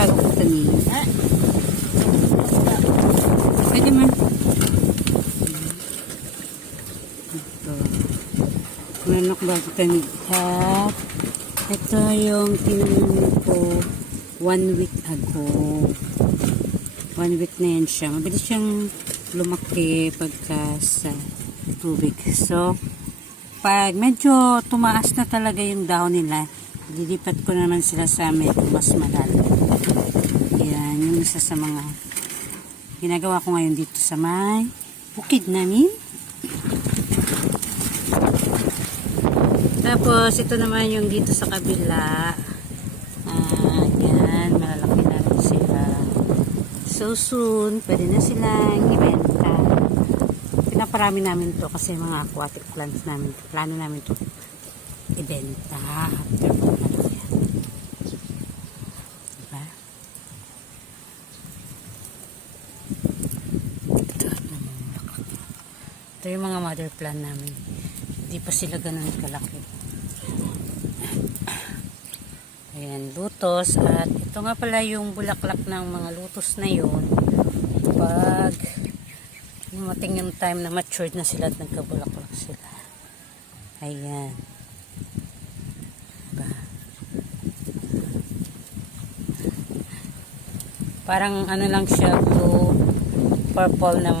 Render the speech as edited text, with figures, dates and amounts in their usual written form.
bago ko tanim. Pwede man. Ito. Manok bago tanim. At ito yung tinanim ko 1 week ago. 1 week na yan siya. Mabilis siyang lumaki pagka sa tubig. So, pag medyo tumaas na talaga yung dahon nila, dilipat ko naman sila sa medyo mas malalim. Yan, yung isa sa mga ginagawa ko ngayon dito sa may bukid namin. Tapos, ito naman yung dito sa kabila. Yan, malalaki na rin sila. So soon, pwede na silang ibenta. Pinaparami namin to kasi mga aquatic plants namin. Plano namin to ibenta after malaki yan. Diba? Ito yung mga mother plant namin. Hindi pa sila ganun kalaki. Ayan, lutos. At ito nga pala yung bulaklak ng mga lutos na yun. Pag dumating yung time na matured na sila at nagkabulaklak sila. Ayan. Diba? Parang ano lang siya, blue, purple ng